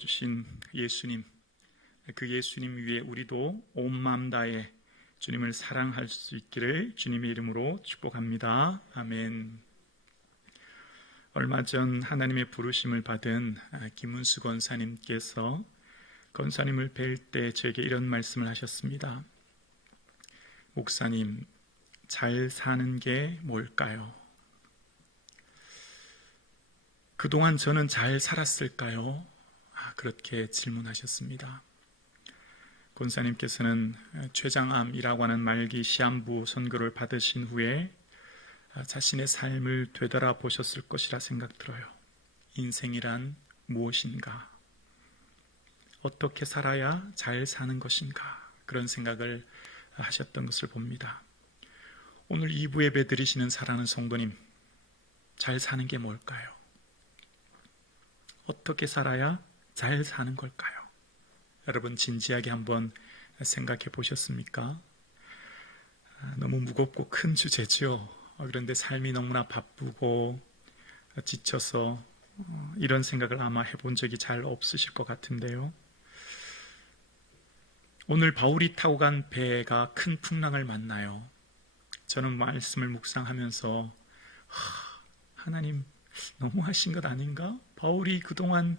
주신 예수님, 그 예수님 위에 우리도 온 마음 다해 주님을 사랑할 수 있기를 주님의 이름으로 축복합니다. 아멘. 얼마 전 하나님의 부르심을 받은 김은수 권사님께서 권사님을 뵐 때 저에게 이런 말씀을 하셨습니다. 목사님, 잘 사는 게 뭘까요? 그동안 저는 잘 살았을까요? 그렇게 질문하셨습니다. 권사님께서는 췌장암이라고 하는 말기 시한부 선고를 받으신 후에 자신의 삶을 되돌아보셨을 것이라 생각 들어요. 인생이란 무엇인가? 어떻게 살아야 잘 사는 것인가? 그런 생각을 하셨던 것을 봅니다. 오늘 2부 예배 드리시는 사랑하는 성도님, 잘 사는 게 뭘까요? 어떻게 살아야 잘 사는 걸까요? 여러분 진지하게 한번 생각해 보셨습니까? 너무 무겁고 큰 주제죠. 그런데 삶이 너무나 바쁘고 지쳐서 이런 생각을 아마 해본 적이 잘 없으실 것 같은데요. 오늘 바울이 타고 간 배가 큰 풍랑을 만나요. 저는 말씀을 묵상하면서 하나님 너무하신 것 아닌가? 바울이 그동안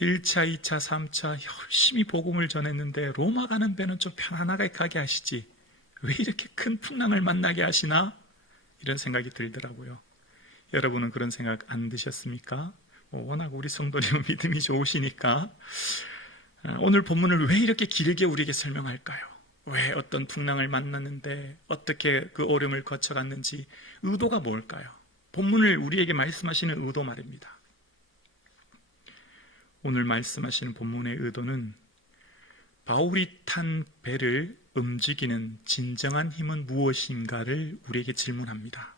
1차, 2차, 3차 열심히 복음을 전했는데 로마 가는 배는 좀 편안하게 가게 하시지 왜 이렇게 큰 풍랑을 만나게 하시나? 이런 생각이 들더라고요. 여러분은 그런 생각 안 드셨습니까? 워낙 우리 성도님은 믿음이 좋으시니까 오늘 본문을 왜 이렇게 길게 우리에게 설명할까요? 왜 어떤 풍랑을 만났는데 어떻게 그 어려움을 거쳐갔는지 의도가 뭘까요? 본문을 우리에게 말씀하시는 의도 말입니다. 오늘 말씀하시는 본문의 의도는 바울이 탄 배를 움직이는 진정한 힘은 무엇인가를 우리에게 질문합니다.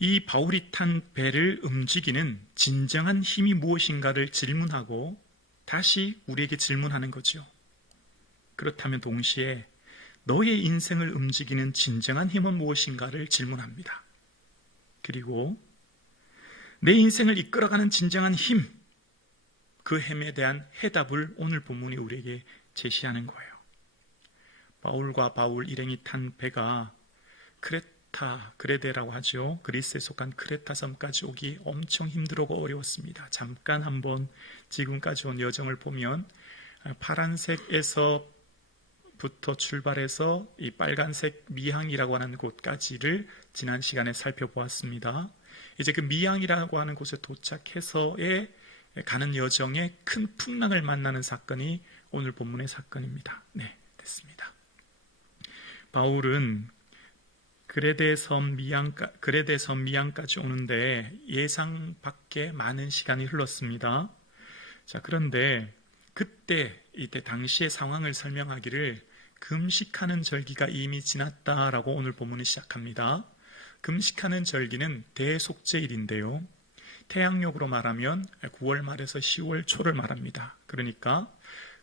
이 바울이 탄 배를 움직이는 진정한 힘이 무엇인가를 질문하고 다시 우리에게 질문하는 거죠. 그렇다면 동시에 너의 인생을 움직이는 진정한 힘은 무엇인가를 질문합니다. 그리고 내 인생을 이끌어가는 진정한 힘, 그 힘에 대한 해답을 오늘 본문이 우리에게 제시하는 거예요. 바울과 바울 일행이 탄 배가 그레데라고 하죠. 그리스에 속한 크레타 섬까지 오기 엄청 힘들고 어려웠습니다. 잠깐 한번 지금까지 온 여정을 보면 파란색에서부터 출발해서 이 빨간색 미항이라고 하는 곳까지를 지난 시간에 살펴보았습니다. 이제 그 미항이라고 하는 곳에 도착해서의 가는 여정에 큰 풍랑을 만나는 사건이 오늘 본문의 사건입니다. 네, 됐습니다. 바울은 그레데 섬 미항까지 오는데 예상 밖에 많은 시간이 흘렀습니다. 자, 그런데 이때 당시의 상황을 설명하기를 금식하는 절기가 이미 지났다라고 오늘 본문이 시작합니다. 금식하는 절기는 대속죄일인데요. 태양력으로 말하면 9월 말에서 10월 초를 말합니다. 그러니까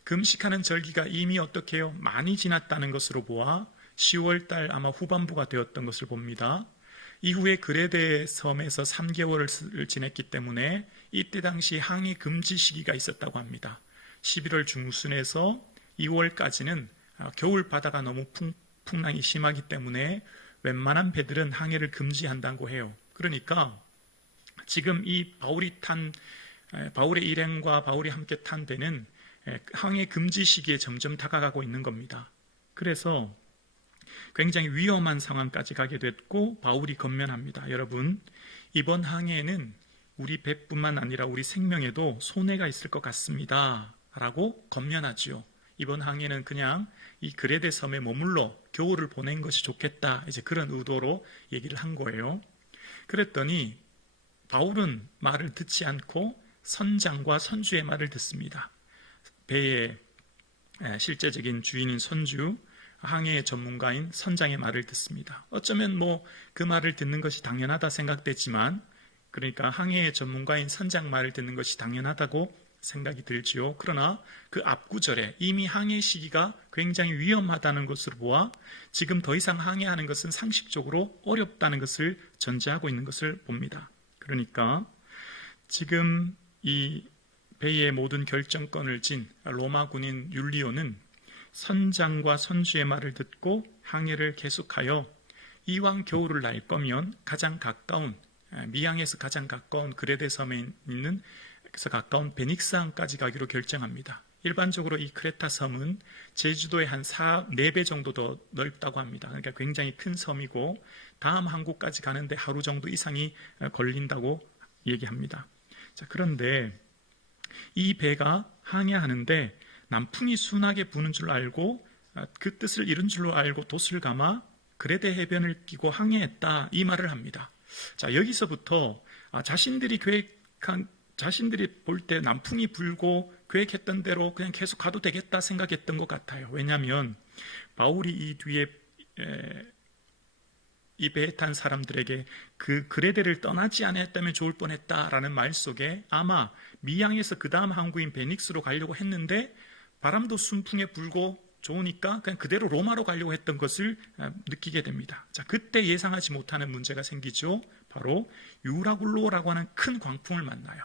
금식하는 절기가 이미 어떻게 해요? 많이 지났다는 것으로 보아 10월 달 아마 후반부가 되었던 것을 봅니다. 이후에 그레데 섬에서 3개월을 지냈기 때문에 이때 당시 항해 금지 시기가 있었다고 합니다. 11월 중순에서 2월까지는 겨울 바다가 너무 풍랑이 심하기 때문에 웬만한 배들은 항해를 금지한다고 해요. 그러니까 지금 이 바울의 일행과 바울이 함께 탄 배는 항해 금지 시기에 점점 다가가고 있는 겁니다. 그래서 굉장히 위험한 상황까지 가게 됐고 바울이 건면합니다. 여러분, 이번 항해에는 우리 배뿐만 아니라 우리 생명에도 손해가 있을 것 같습니다. 라고 건면하지요. 이번 항해는 그냥 이 그레데 섬에 머물러 겨울을 보낸 것이 좋겠다. 이제 그런 의도로 얘기를 한 거예요. 그랬더니 바울은 말을 듣지 않고 선장과 선주의 말을 듣습니다. 배의 실제적인 주인인 선주, 항해의 전문가인 선장의 말을 듣습니다. 어쩌면 그 말을 듣는 것이 당연하다 생각되지만, 그러니까 항해의 전문가인 선장 말을 듣는 것이 당연하다고 생각이 들지요. 그러나 그 앞구절에 이미 항해 시기가 굉장히 위험하다는 것으로 보아 지금 더 이상 항해하는 것은 상식적으로 어렵다는 것을 전제하고 있는 것을 봅니다. 그러니까 지금 이 배의 모든 결정권을 진 로마 군인 율리오는 선장과 선주의 말을 듣고 항해를 계속하여 이왕 겨울을 날 거면 가장 가까운 미양에서 가장 가까운 그레데 섬에 있는 그래서 가까운 베닉스항까지 가기로 결정합니다. 일반적으로 이 크레타 섬은 제주도의 한 4배 정도 더 넓다고 합니다. 그러니까 굉장히 큰 섬이고 다음 항구까지 가는데 하루 정도 이상이 걸린다고 얘기합니다. 자, 그런데 이 배가 항해하는데 남풍이 순하게 부는 줄 알고 그 뜻을 이룬 줄로 알고 돛을 감아 그레데 해변을 끼고 항해했다, 이 말을 합니다. 자, 여기서부터 자신들이 볼 때 남풍이 불고 계획했던 대로 그냥 계속 가도 되겠다 생각했던 것 같아요. 왜냐하면 바울이 이 뒤에 이 배에 탄 사람들에게 그 그레데를 떠나지 않았다면 좋을 뻔했다라는 말 속에 아마 미양에서 그 다음 항구인 베닉스로 가려고 했는데 바람도 순풍에 불고 좋으니까 그냥 그대로 로마로 가려고 했던 것을 느끼게 됩니다. 자, 그때 예상하지 못하는 문제가 생기죠. 바로 유라굴로라고 하는 큰 광풍을 만나요.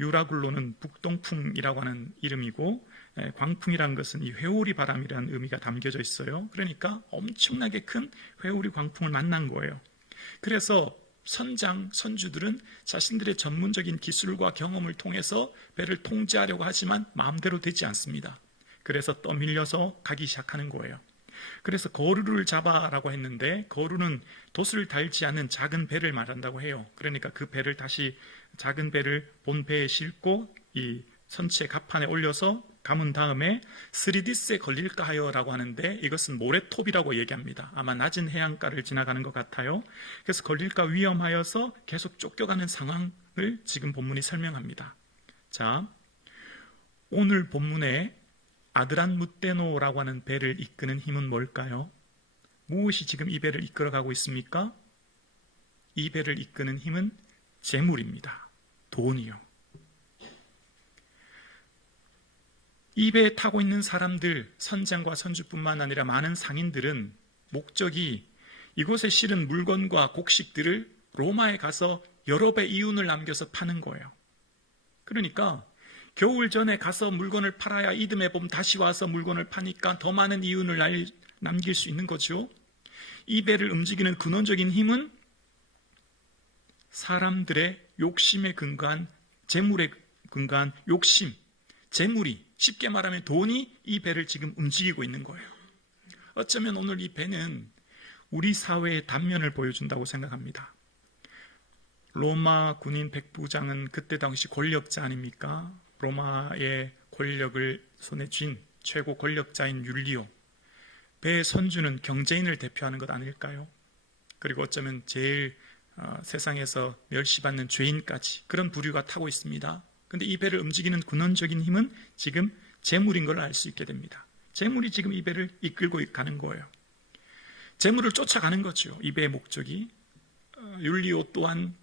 유라굴로는 북동풍이라고 하는 이름이고 광풍이라는 것은 이 회오리 바람이라는 의미가 담겨져 있어요. 그러니까 엄청나게 큰 회오리 광풍을 만난 거예요. 그래서 선주들은 자신들의 전문적인 기술과 경험을 통해서 배를 통제하려고 하지만 마음대로 되지 않습니다. 그래서 떠밀려서 가기 시작하는 거예요. 그래서 거루를 잡아라고 했는데 거루는 돛을 달지 않은 작은 배를 말한다고 해요. 그러니까 그 배를 다시 작은 배를 본 배에 싣고 이 선체 갑판에 올려서 감은 다음에 스리디스에 걸릴까 하여라고 하는데 이것은 모래톱이라고 얘기합니다. 아마 낮은 해안가를 지나가는 것 같아요. 그래서 걸릴까 위험하여서 계속 쫓겨가는 상황을 지금 본문이 설명합니다. 자, 오늘 본문에 아드란무테노라고 하는 배를 이끄는 힘은 뭘까요? 무엇이 지금 이 배를 이끌어가고 있습니까? 이 배를 이끄는 힘은 재물입니다. 돈이요. 이 배에 타고 있는 사람들, 선장과 선주뿐만 아니라 많은 상인들은 목적이 이곳에 실은 물건과 곡식들을 로마에 가서 여러 배 이윤을 남겨서 파는 거예요. 그러니까 겨울 전에 가서 물건을 팔아야 이듬해 봄 다시 와서 물건을 파니까 더 많은 이윤을 남길 수 있는 거죠. 이 배를 움직이는 근원적인 힘은 사람들의 욕심에 근거한, 재물에 근거한 욕심, 재물이, 쉽게 말하면 돈이 이 배를 지금 움직이고 있는 거예요. 어쩌면 오늘 이 배는 우리 사회의 단면을 보여준다고 생각합니다. 로마 군인 백부장은 그때 당시 권력자 아닙니까? 로마의 권력을 손에 쥔 최고 권력자인 율리오. 배의 선주는 경제인을 대표하는 것 아닐까요? 그리고 어쩌면 제일 세상에서 멸시받는 죄인까지 그런 부류가 타고 있습니다. 그런데 이 배를 움직이는 근원적인 힘은 지금 재물인 걸 알 수 있게 됩니다. 재물이 지금 이 배를 이끌고 가는 거예요. 재물을 쫓아가는 거죠. 이 배의 목적이. 율리오 또한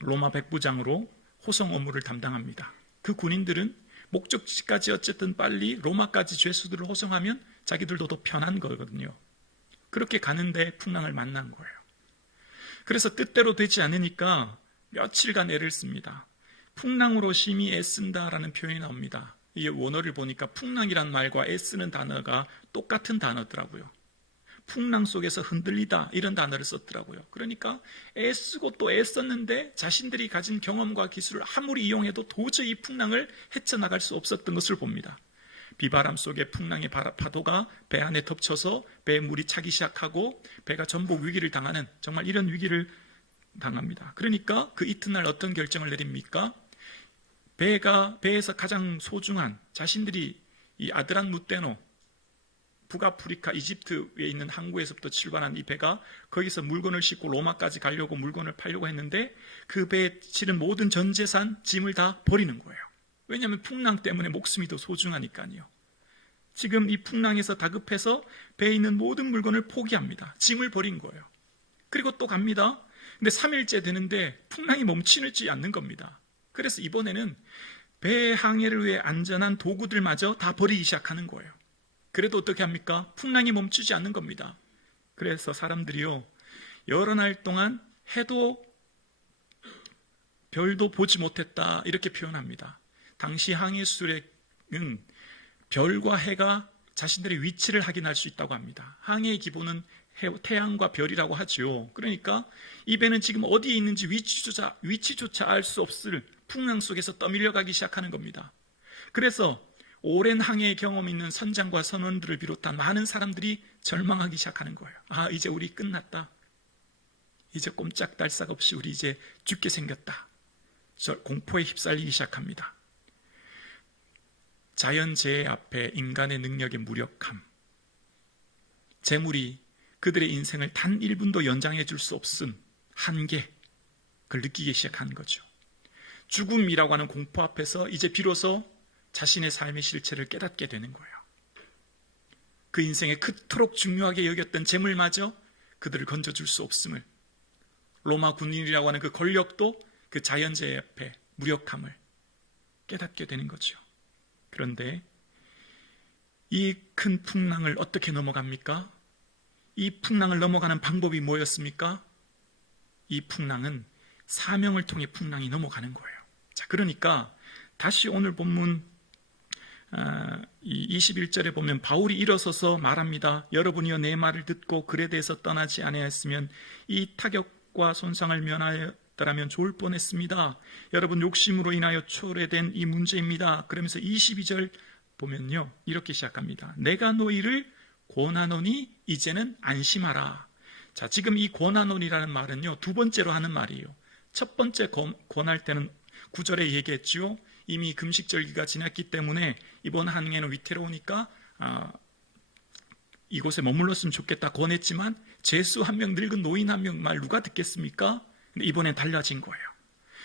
로마 백부장으로 호송 업무를 담당합니다. 그 군인들은 목적지까지 어쨌든 빨리 로마까지 죄수들을 호송하면 자기들도 더 편한 거거든요. 그렇게 가는데 풍랑을 만난 거예요. 그래서 뜻대로 되지 않으니까 며칠간 애를 씁니다. 풍랑으로 심히 애쓴다라는 표현이 나옵니다. 이게 원어를 보니까 풍랑이란 말과 애쓰는 단어가 똑같은 단어더라고요. 풍랑 속에서 흔들리다 이런 단어를 썼더라고요. 그러니까 애쓰고 또 애썼는데 자신들이 가진 경험과 기술을 아무리 이용해도 도저히 이 풍랑을 헤쳐나갈 수 없었던 것을 봅니다. 비바람 속에 풍랑의 파도가 배 안에 덮쳐서 배에 물이 차기 시작하고 배가 전복 위기를 당하는 정말 이런 위기를 당합니다. 그러니까 그 이튿날 어떤 결정을 내립니까? 배에서 가장 소중한 자신들이 이 아드란무테노 북아프리카 이집트에 있는 항구에서부터 출발한 이 배가 거기서 물건을 싣고 로마까지 가려고 물건을 팔려고 했는데 그 배에 실은 모든 전 재산, 짐을 다 버리는 거예요. 왜냐하면 풍랑 때문에 목숨이 더 소중하니까요. 지금 이 풍랑에서 다급해서 배에 있는 모든 물건을 포기합니다. 짐을 버린 거예요. 그리고 또 갑니다. 근데 3일째 되는데 풍랑이 멈추지 않는 겁니다. 그래서 이번에는 배 항해를 위해 안전한 도구들마저 다 버리기 시작하는 거예요. 그래도 어떻게 합니까? 풍랑이 멈추지 않는 겁니다. 그래서 사람들이요, 여러 날 동안 해도 별도 보지 못했다 이렇게 표현합니다. 당시 항해술에는 별과 해가 자신들의 위치를 확인할 수 있다고 합니다. 항해의 기본은 태양과 별이라고 하죠. 그러니까 이 배는 지금 어디에 있는지 위치조차 알 수 없을 풍랑 속에서 떠밀려 가기 시작하는 겁니다. 그래서 오랜 항해의 경험 있는 선장과 선원들을 비롯한 많은 사람들이 절망하기 시작하는 거예요. 아, 이제 우리 끝났다. 이제 꼼짝달싹 없이 우리 이제 죽게 생겼다. 공포에 휩쓸리기 시작합니다. 자연재해 앞에 인간의 능력의 무력함, 재물이 그들의 인생을 단 1분도 연장해 줄 수 없음, 한계, 그걸 느끼기 시작한 거죠. 죽음이라고 하는 공포 앞에서 이제 비로소 자신의 삶의 실체를 깨닫게 되는 거예요. 그 인생에 그토록 중요하게 여겼던 재물마저 그들을 건져줄 수 없음을, 로마 군인이라고 하는 그 권력도 그 자연재해 앞에 무력함을 깨닫게 되는 거죠. 그런데 이 큰 풍랑을 어떻게 넘어갑니까? 이 풍랑을 넘어가는 방법이 뭐였습니까? 이 풍랑은 사명을 통해 풍랑이 넘어가는 거예요. 자, 그러니까 다시 오늘 본문 21절에 보면 바울이 일어서서 말합니다. 여러분이여 내 말을 듣고 글에 대해서 떠나지 아니하였으면 이 타격과 손상을 면하였더라면 좋을 뻔했습니다. 여러분 욕심으로 인하여 초래된 이 문제입니다. 그러면서 22절 보면요, 이렇게 시작합니다. 내가 너희를 권하노니 이제는 안심하라. 자, 지금 이 권하노니라는 말은요, 두 번째로 하는 말이에요. 첫 번째 권할 때는 9절에 얘기했죠. 이미 금식절기가 지났기 때문에 이번 항해는 위태로우니까 이곳에 머물렀으면 좋겠다 권했지만 제수 한 명, 늙은 노인 한 명 말 누가 듣겠습니까? 근데 이번엔 달라진 거예요.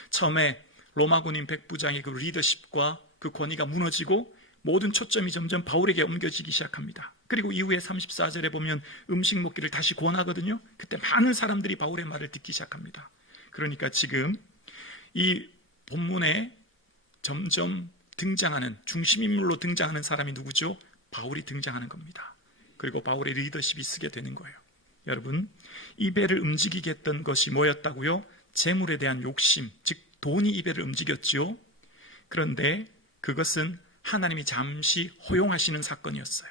처음에 로마 군인 백부장의 그 리더십과 그 권위가 무너지고 모든 초점이 점점 바울에게 옮겨지기 시작합니다. 그리고 이후에 34절에 보면 음식 먹기를 다시 권하거든요. 그때 많은 사람들이 바울의 말을 듣기 시작합니다. 그러니까 지금 이 본문에 점점 등장하는, 중심인물로 등장하는 사람이 누구죠? 바울이 등장하는 겁니다. 그리고 바울의 리더십이 쓰게 되는 거예요. 여러분, 이 배를 움직이게 했던 것이 뭐였다고요? 재물에 대한 욕심, 즉 돈이 이 배를 움직였죠. 그런데 그것은 하나님이 잠시 허용하시는 사건이었어요.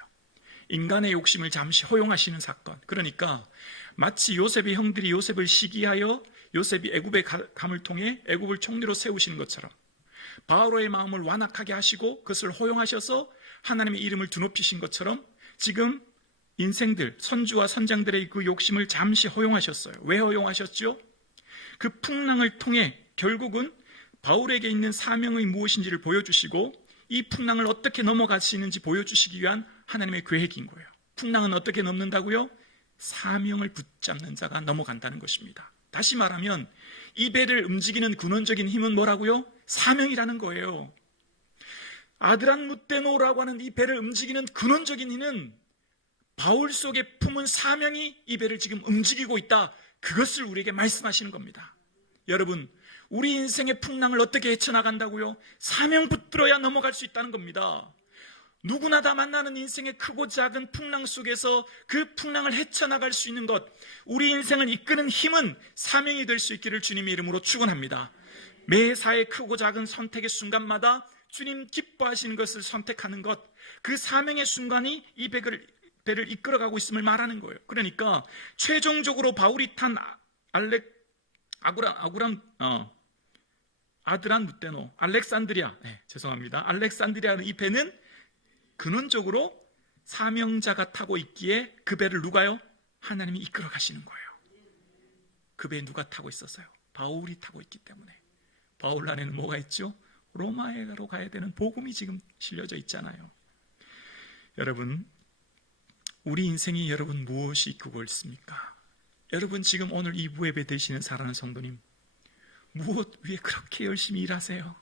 인간의 욕심을 잠시 허용하시는 사건. 그러니까 마치 요셉의 형들이 요셉을 시기하여 요셉이 애굽의 감을 통해 애굽을 총리로 세우시는 것처럼 바로의 마음을 완악하게 하시고 그것을 허용하셔서 하나님의 이름을 드높이신 것처럼 지금 인생들, 선주와 선장들의 그 욕심을 잠시 허용하셨어요. 왜 허용하셨죠? 그 풍랑을 통해 결국은 바울에게 있는 사명이 무엇인지를 보여주시고 이 풍랑을 어떻게 넘어가시는지 보여주시기 위한 하나님의 계획인 거예요. 풍랑은 어떻게 넘는다고요? 사명을 붙잡는 자가 넘어간다는 것입니다. 다시 말하면 이 배를 움직이는 근원적인 힘은 뭐라고요? 사명이라는 거예요. 아드란 무테노라고 하는 이 배를 움직이는 근원적인 힘은 바울 속에 품은 사명이 이 배를 지금 움직이고 있다. 그것을 우리에게 말씀하시는 겁니다. 여러분, 우리 인생의 풍랑을 어떻게 헤쳐나간다고요? 사명 붙들어야 넘어갈 수 있다는 겁니다. 누구나 다 만나는 인생의 크고 작은 풍랑 속에서 그 풍랑을 헤쳐나갈 수 있는 것, 우리 인생을 이끄는 힘은 사명이 될 수 있기를 주님의 이름으로 축원합니다. 매사의 크고 작은 선택의 순간마다 주님 기뻐하시는 것을 선택하는 것, 그 사명의 순간이 이 배를 이끌어가고 있음을 말하는 거예요. 그러니까 최종적으로 바울이 탄 아드란 무테노, 알렉산드리아는 이 배는 근원적으로 사명자가 타고 있기에 그 배를 누가요? 하나님이 이끌어 가시는 거예요. 그 배에 누가 타고 있었어요? 바울이 타고 있기 때문에. 바울 안에는 뭐가 있죠? 로마로 가야 되는 복음이 지금 실려져 있잖아요. 여러분, 우리 인생이 여러분 무엇이 이끌고 있습니까? 여러분 지금 오늘 이 부예배 되시는 사랑하는 성도님, 무엇 위해 그렇게 열심히 일하세요?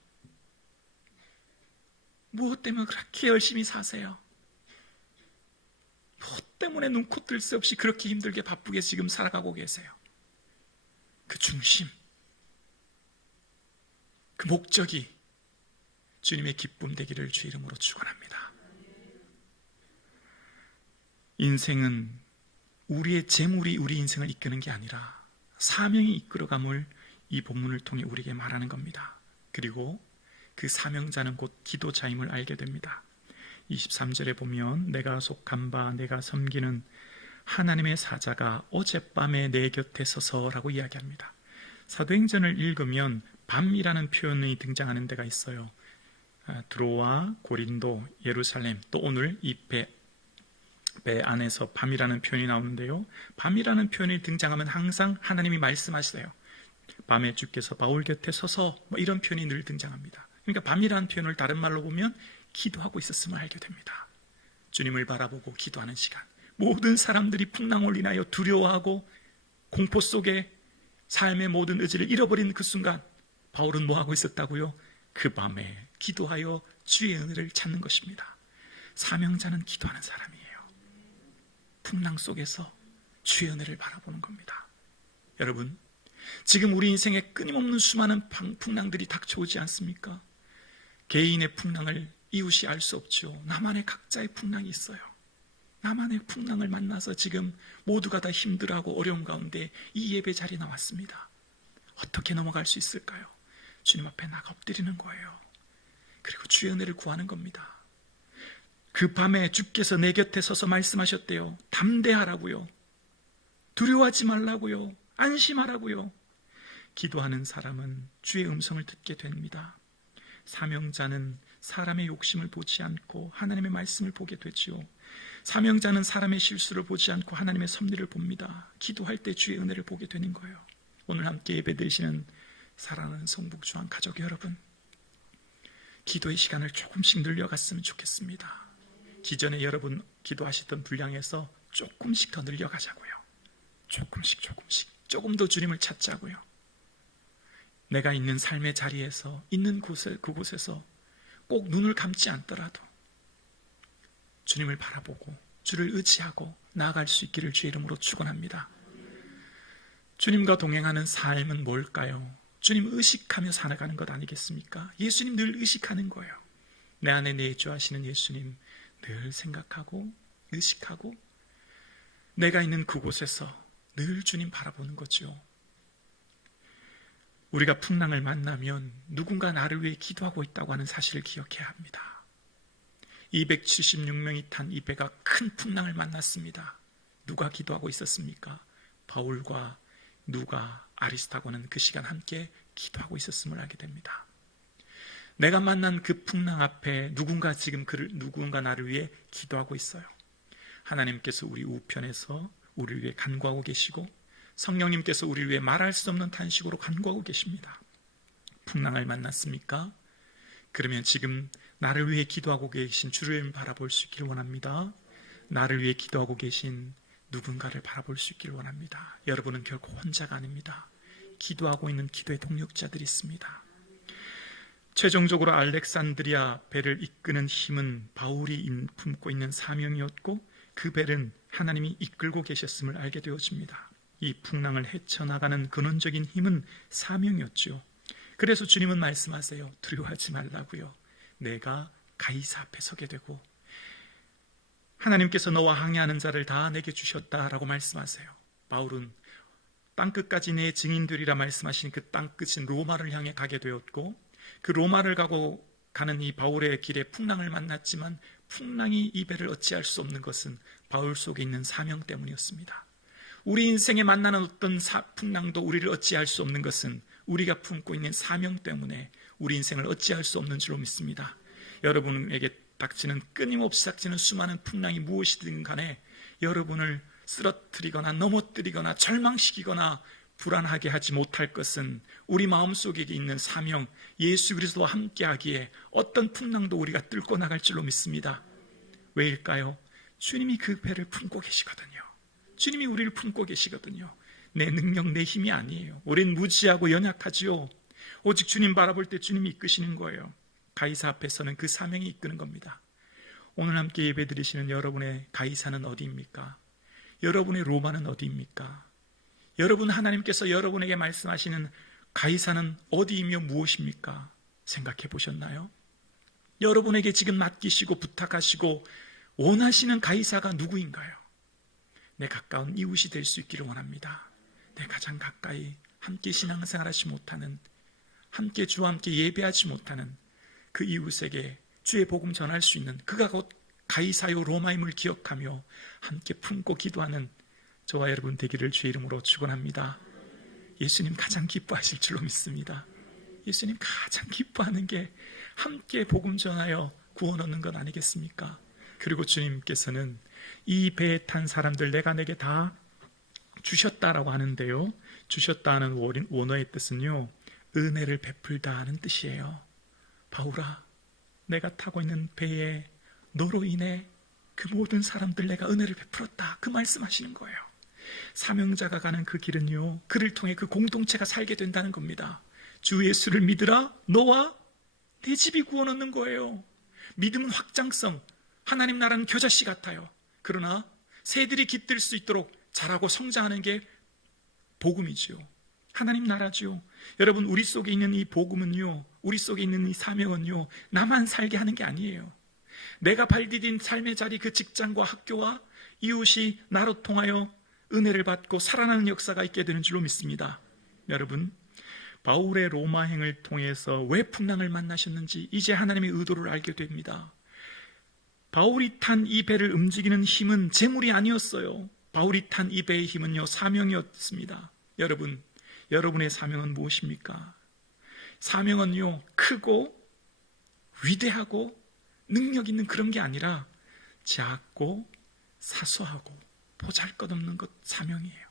무엇 때문에 그렇게 열심히 사세요? 무엇 때문에 눈코 뜰 새 없이 그렇게 힘들게 바쁘게 지금 살아가고 계세요? 그 중심, 그 목적이 주님의 기쁨 되기를 주 이름으로 축원합니다. 인생은 우리의 재물이 우리 인생을 이끄는 게 아니라 사명이 이끌어감을 이 본문을 통해 우리에게 말하는 겁니다. 그리고 그 사명자는 곧 기도자임을 알게 됩니다. 23절에 보면 내가 속한 바 내가 섬기는 하나님의 사자가 어젯밤에 내 곁에 서서라고 이야기합니다. 사도행전을 읽으면 밤이라는 표현이 등장하는 데가 있어요. 드로아, 고린도, 예루살렘, 또 오늘 이 배 안에서 밤이라는 표현이 나오는데요. 밤이라는 표현이 등장하면 항상 하나님이 말씀하시세요. 밤에 주께서 바울 곁에 서서 이런 표현이 늘 등장합니다. 그러니까 밤이라는 표현을 다른 말로 보면 기도하고 있었음을 알게 됩니다. 주님을 바라보고 기도하는 시간. 모든 사람들이 풍랑을 인하여 두려워하고 공포 속에 삶의 모든 의지를 잃어버린 그 순간 바울은 뭐하고 있었다고요? 그 밤에 기도하여 주의 은혜를 찾는 것입니다. 사명자는 기도하는 사람이에요. 풍랑 속에서 주의 은혜를 바라보는 겁니다. 여러분, 지금 우리 인생에 끊임없는 수많은 풍랑들이 닥쳐오지 않습니까? 개인의 풍랑을 이웃이 알 수 없죠. 나만의 각자의 풍랑이 있어요. 나만의 풍랑을 만나서 지금 모두가 다 힘들어하고 어려운 가운데 이 예배 자리에 나왔습니다. 어떻게 넘어갈 수 있을까요? 주님 앞에 나가 엎드리는 거예요. 그리고 주의 은혜를 구하는 겁니다. 그 밤에 주께서 내 곁에 서서 말씀하셨대요. 담대하라고요. 두려워하지 말라고요. 안심하라고요. 기도하는 사람은 주의 음성을 듣게 됩니다. 사명자는 사람의 욕심을 보지 않고 하나님의 말씀을 보게 되지요. 사명자는 사람의 실수를 보지 않고 하나님의 섭리를 봅니다. 기도할 때 주의 은혜를 보게 되는 거예요. 오늘 함께 예배드리시는 사랑하는 성북주한 가족 여러분, 기도의 시간을 조금씩 늘려갔으면 좋겠습니다. 기존에 여러분 기도하시던 분량에서 조금씩 더 늘려가자고요. 조금씩 조금 더 주님을 찾자고요. 내가 있는 삶의 자리에서 있는 그곳에서 꼭 눈을 감지 않더라도 주님을 바라보고 주를 의지하고 나아갈 수 있기를 주의 이름으로 축원합니다. 주님과 동행하는 삶은 뭘까요? 주님 의식하며 살아가는 것 아니겠습니까? 예수님 늘 의식하는 거예요. 내 안에 내주하시는 예수님 늘 생각하고 의식하고 내가 있는 그곳에서 늘 주님 바라보는 거죠. 우리가 풍랑을 만나면 누군가 나를 위해 기도하고 있다고 하는 사실을 기억해야 합니다. 276명이 탄 이 배가 큰 풍랑을 만났습니다. 누가 기도하고 있었습니까? 바울과 누가, 아리스타고는 그 시간 함께 기도하고 있었음을 알게 됩니다. 내가 만난 그 풍랑 앞에 누군가 나를 위해 기도하고 있어요. 하나님께서 우리 우편에서 우리를 위해 간구하고 계시고 성령님께서 우리를 위해 말할 수 없는 탄식으로 간구하고 계십니다. 풍랑을 만났습니까? 그러면 지금 나를 위해 기도하고 계신 주를 바라볼 수 있기를 원합니다. 나를 위해 기도하고 계신 누군가를 바라볼 수 있기를 원합니다. 여러분은 결코 혼자가 아닙니다. 기도하고 있는 기도의 동력자들이 있습니다. 최종적으로 알렉산드리아 배를 이끄는 힘은 바울이 품고 있는 사명이었고 그 배는 하나님이 이끌고 계셨음을 알게 되어집니다. 이 풍랑을 헤쳐나가는 근원적인 힘은 사명이었죠. 그래서 주님은 말씀하세요. 두려워하지 말라고요. 내가 가이사 앞에 서게 되고 하나님께서 너와 항해하는 자를 다 내게 주셨다라고 말씀하세요. 바울은 땅끝까지 내 증인되리라 말씀하신 그 땅끝인 로마를 향해 가게 되었고 그 로마를 가는 이 바울의 길에 풍랑을 만났지만 풍랑이 이 배를 어찌할 수 없는 것은 바울 속에 있는 사명 때문이었습니다. 우리 인생에 만나는 어떤 풍랑도 우리를 어찌할 수 없는 것은 우리가 품고 있는 사명 때문에 우리 인생을 어찌할 수 없는 줄로 믿습니다. 여러분에게 끊임없이 닥치는 수많은 풍랑이 무엇이든 간에 여러분을 쓰러뜨리거나 넘어뜨리거나 절망시키거나 불안하게 하지 못할 것은 우리 마음속에 있는 사명, 예수 그리스도와 함께하기에 어떤 풍랑도 우리가 뚫고 나갈 줄로 믿습니다. 왜일까요? 주님이 그 배를 품고 계시거든요. 주님이 우리를 품고 계시거든요. 내 능력, 내 힘이 아니에요. 우린 무지하고 연약하지요. 오직 주님 바라볼 때 주님이 이끄시는 거예요. 가이사 앞에서는 그 사명이 이끄는 겁니다. 오늘 함께 예배드리시는 여러분의 가이사는 어디입니까? 여러분의 로마는 어디입니까? 여러분, 하나님께서 여러분에게 말씀하시는 가이사는 어디이며 무엇입니까? 생각해 보셨나요? 여러분에게 지금 맡기시고 부탁하시고 원하시는 가이사가 누구인가요? 내 가까운 이웃이 될 수 있기를 원합니다. 내 가장 가까이 함께 신앙생활하지 못하는, 함께 주와 함께 예배하지 못하는 그 이웃에게 주의 복음 전할 수 있는, 그가 곧 가이사요 로마임을 기억하며 함께 품고 기도하는 저와 여러분 되기를 주의 이름으로 축원합니다. 예수님 가장 기뻐하실 줄로 믿습니다. 예수님 가장 기뻐하는 게 함께 복음 전하여 구원 얻는 것 아니겠습니까? 그리고 주님께서는 이 배에 탄 사람들 내가 내게 다 주셨다라고 하는데요, 주셨다는 원어의 뜻은요, 은혜를 베풀다 하는 뜻이에요. 바울아, 내가 타고 있는 배에 너로 인해 그 모든 사람들 내가 은혜를 베풀었다, 그 말씀하시는 거예요. 사명자가 가는 그 길은요, 그를 통해 그 공동체가 살게 된다는 겁니다. 주 예수를 믿으라, 너와 내 집이 구원 얻는 거예요. 믿음은 확장성, 하나님 나라는 겨자씨 같아요. 그러나 새들이 깃들 수 있도록 자라고 성장하는 게 복음이지요. 하나님 나라지요. 여러분, 우리 속에 있는 이 복음은요, 우리 속에 있는 이 사명은요, 나만 살게 하는 게 아니에요. 내가 발디딘 삶의 자리, 그 직장과 학교와 이웃이 나로 통하여 은혜를 받고 살아나는 역사가 있게 되는 줄로 믿습니다. 여러분, 바울의 로마행을 통해서 왜 풍랑을 만나셨는지 이제 하나님의 의도를 알게 됩니다. 바울이 탄 이 배를 움직이는 힘은 재물이 아니었어요. 바울이 탄 이 배의 힘은요, 사명이었습니다. 여러분, 여러분의 사명은 무엇입니까? 사명은요, 크고 위대하고 능력 있는 그런 게 아니라 작고 사소하고 보잘것없는 것, 사명이에요.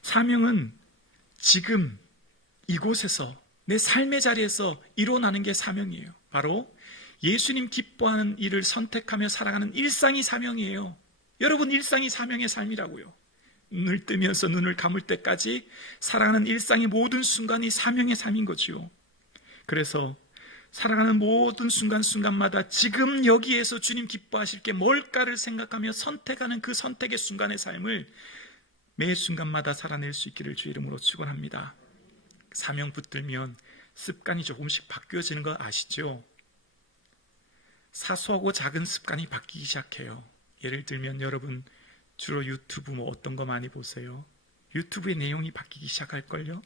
사명은 지금 이곳에서 내 삶의 자리에서 이뤄나는 게 사명이에요. 바로 예수님 기뻐하는 일을 선택하며 살아가는 일상이 사명이에요. 여러분, 일상이 사명의 삶이라고요. 눈을 뜨면서 눈을 감을 때까지 살아가는 일상의 모든 순간이 사명의 삶인 거지요. 그래서 살아가는 모든 순간순간마다 지금 여기에서 주님 기뻐하실 게 뭘까를 생각하며 선택하는 그 선택의 순간의 삶을 매 순간마다 살아낼 수 있기를 주의 이름으로 축원합니다. 사명 붙들면 습관이 조금씩 바뀌어지는 거 아시죠? 사소하고 작은 습관이 바뀌기 시작해요. 예를 들면 여러분 주로 유튜브 어떤 거 많이 보세요? 유튜브의 내용이 바뀌기 시작할걸요?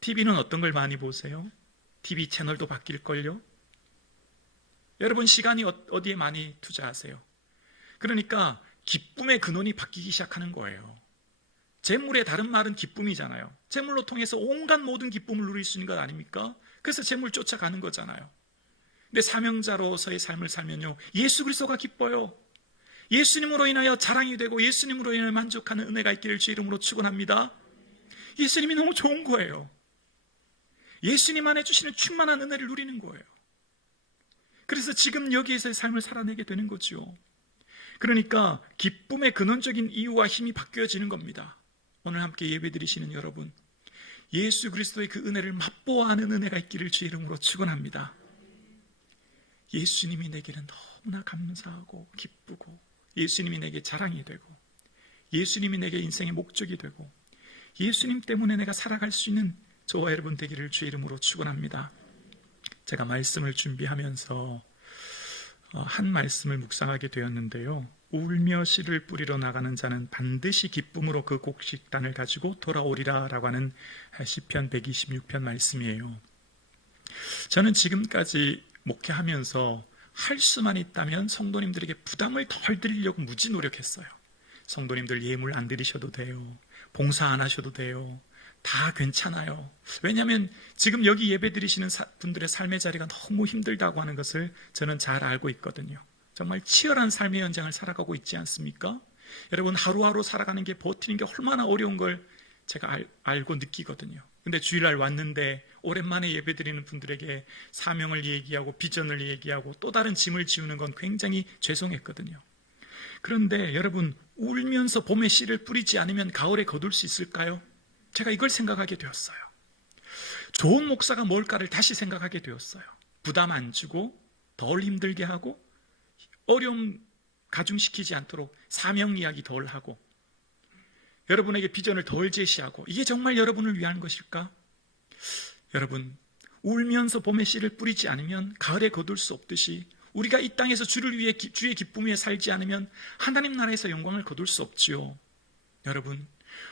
TV는 어떤 걸 많이 보세요? TV 채널도 바뀔걸요? 여러분 시간이 어디에 많이 투자하세요? 그러니까 기쁨의 근원이 바뀌기 시작하는 거예요. 재물의 다른 말은 기쁨이잖아요. 재물로 통해서 온갖 모든 기쁨을 누릴 수 있는 것 아닙니까? 그래서 재물 쫓아가는 거잖아요. 근데 사명자로서의 삶을 살면요, 예수 그리스도가 기뻐요. 예수님으로 인하여 자랑이 되고 예수님으로 인하여 만족하는 은혜가 있기를 주 이름으로 축원합니다. 예수님이 너무 좋은 거예요. 예수님 안에 주시는 충만한 은혜를 누리는 거예요. 그래서 지금 여기에서의 삶을 살아내게 되는 거죠. 그러니까 기쁨의 근원적인 이유와 힘이 바뀌어지는 겁니다. 오늘 함께 예배드리시는 여러분, 예수 그리스도의 그 은혜를 맛보아하는 은혜가 있기를 주 이름으로 축원합니다. 예수님이 내게는 너무나 감사하고 기쁘고, 예수님이 내게 자랑이 되고, 예수님이 내게 인생의 목적이 되고, 예수님 때문에 내가 살아갈 수 있는 저와 여러분 되기를 주의 이름으로 축원합니다. 제가 말씀을 준비하면서 한 말씀을 묵상하게 되었는데요, 울며 씨를 뿌리러 나가는 자는 반드시 기쁨으로 그 곡식단을 가지고 돌아오리라 라고 하는 시편 126편 말씀이에요. 저는 지금까지 목회하면서 할 수만 있다면 성도님들에게 부담을 덜 드리려고 무지 노력했어요. 성도님들 예물 안 드리셔도 돼요. 봉사 안 하셔도 돼요. 다 괜찮아요. 왜냐하면 지금 여기 예배 드리시는 분들의 삶의 자리가 너무 힘들다고 하는 것을 저는 잘 알고 있거든요. 정말 치열한 삶의 현장을 살아가고 있지 않습니까? 여러분, 하루하루 살아가는 게, 버티는 게 얼마나 어려운 걸 제가 알고 느끼거든요. 근데 주일날 왔는데 오랜만에 예배 드리는 분들에게 사명을 얘기하고 비전을 얘기하고 또 다른 짐을 지우는 건 굉장히 죄송했거든요. 그런데 여러분, 울면서 봄에 씨를 뿌리지 않으면 가을에 거둘 수 있을까요? 제가 이걸 생각하게 되었어요. 좋은 목사가 뭘까를 다시 생각하게 되었어요. 부담 안 주고 덜 힘들게 하고 어려움 가중시키지 않도록 사명 이야기 덜 하고 여러분에게 비전을 덜 제시하고, 이게 정말 여러분을 위한 것일까? 여러분, 울면서 봄에 씨를 뿌리지 않으면 가을에 거둘 수 없듯이 우리가 이 땅에서 주를 위해 주의 기쁨 위에 살지 않으면 하나님 나라에서 영광을 거둘 수 없지요. 여러분,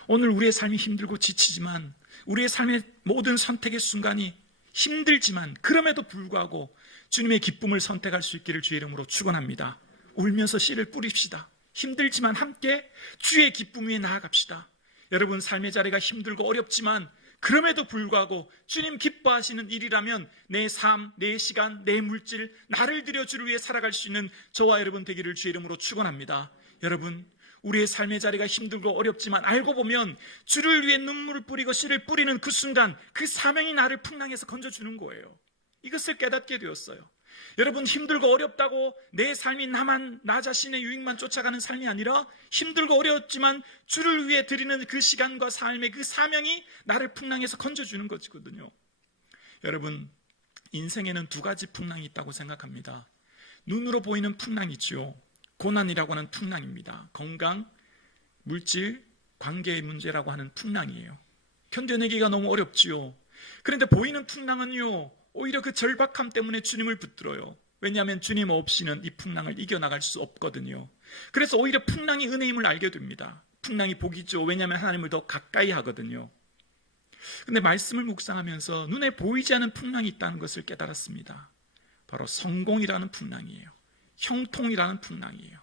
오늘 우리의 삶이 힘들고 지치지만 우리의 삶의 모든 선택의 순간이 힘들지만 그럼에도 불구하고 주님의 기쁨을 선택할 수 있기를 주의 이름으로 축원합니다. 울면서 씨를 뿌립시다. 힘들지만 함께 주의 기쁨 위에 나아갑시다. 여러분 삶의 자리가 힘들고 어렵지만 그럼에도 불구하고 주님 기뻐하시는 일이라면 내 삶, 내 시간, 내 물질, 나를 들여 주를 위해 살아갈 수 있는 저와 여러분 되기를 주의 이름으로 축원합니다. 여러분 우리의 삶의 자리가 힘들고 어렵지만 알고 보면 주를 위해 눈물을 뿌리고 씨를 뿌리는 그 순간 그 사명이 나를 풍랑에서 건져주는 거예요. 이것을 깨닫게 되었어요. 여러분 힘들고 어렵다고 내 삶이 나 자신의 유익만 쫓아가는 삶이 아니라 힘들고 어렵지만 주를 위해 드리는 그 시간과 삶의 그 사명이 나를 풍랑에서 건져주는 것이거든요. 여러분 인생에는 두 가지 풍랑이 있다고 생각합니다. 눈으로 보이는 풍랑이죠. 고난이라고 하는 풍랑입니다. 건강, 물질, 관계의 문제라고 하는 풍랑이에요. 견뎌내기가 너무 어렵지요. 그런데 보이는 풍랑은요, 오히려 그 절박함 때문에 주님을 붙들어요. 왜냐하면 주님 없이는 이 풍랑을 이겨나갈 수 없거든요. 그래서 오히려 풍랑이 은혜임을 알게 됩니다. 풍랑이 복이죠. 왜냐하면 하나님을 더 가까이 하거든요. 근데 말씀을 묵상하면서 눈에 보이지 않는 풍랑이 있다는 것을 깨달았습니다. 바로 성공이라는 풍랑이에요. 형통이라는 풍랑이에요.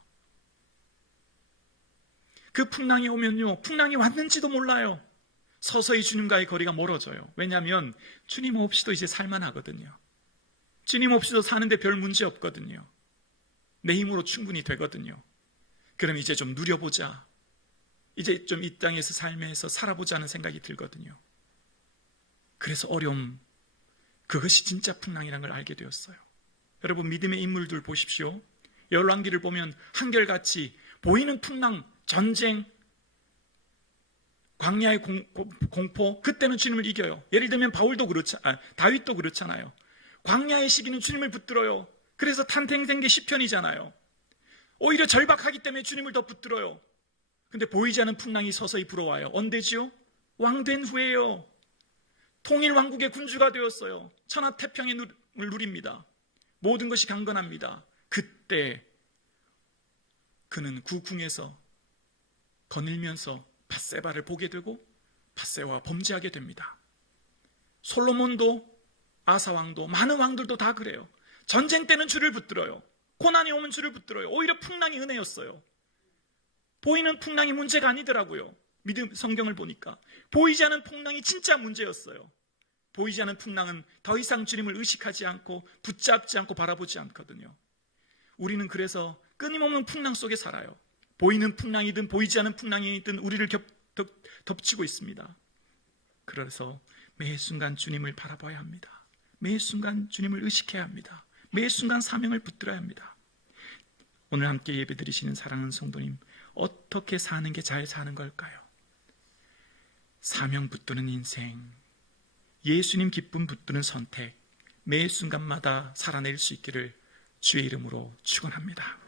그 풍랑이 오면요, 풍랑이 왔는지도 몰라요. 서서히 주님과의 거리가 멀어져요. 왜냐하면 주님 없이도 이제 살만하거든요. 주님 없이도 사는데 별 문제 없거든요. 내 힘으로 충분히 되거든요. 그럼 이제 좀 누려보자. 이제 좀 이 땅에서 삶에서 살아보자는 생각이 들거든요. 그래서 어려움, 그것이 진짜 풍랑이라는 걸 알게 되었어요. 여러분 믿음의 인물들 보십시오. 열왕기를 보면 한결같이 보이는 풍랑, 전쟁, 광야의 공포, 그때는 주님을 이겨요. 예를 들면 다윗도 그렇잖아요. 광야의 시기는 주님을 붙들어요. 그래서 탄생된 게 시편이잖아요. 오히려 절박하기 때문에 주님을 더 붙들어요. 근데 보이지 않는 풍랑이 서서히 불어와요. 언제지요? 왕된 후에요. 통일 왕국의 군주가 되었어요. 천하태평을 누립니다. 모든 것이 강건합니다. 그때 그는 구궁에서 거닐면서 밧세바를 보게 되고 밧세바와 범죄하게 됩니다. 솔로몬도, 아사왕도, 많은 왕들도 다 그래요. 전쟁 때는 주를 붙들어요. 고난이 오면 주를 붙들어요. 오히려 풍랑이 은혜였어요. 보이는 풍랑이 문제가 아니더라고요. 믿음 성경을 보니까 보이지 않는 풍랑이 진짜 문제였어요. 보이지 않는 풍랑은 더 이상 주님을 의식하지 않고 붙잡지 않고 바라보지 않거든요. 우리는 그래서 끊임없는 풍랑 속에 살아요. 보이는 풍랑이든 보이지 않는 풍랑이든 우리를 덮치고 있습니다. 그래서 매 순간 주님을 바라봐야 합니다. 매 순간 주님을 의식해야 합니다. 매 순간 사명을 붙들어야 합니다. 오늘 함께 예배드리시는 사랑하는 성도님, 어떻게 사는 게 잘 사는 걸까요? 사명 붙드는 인생, 예수님 기쁨 붙드는 선택, 매 순간마다 살아낼 수 있기를 주의 이름으로 축원합니다.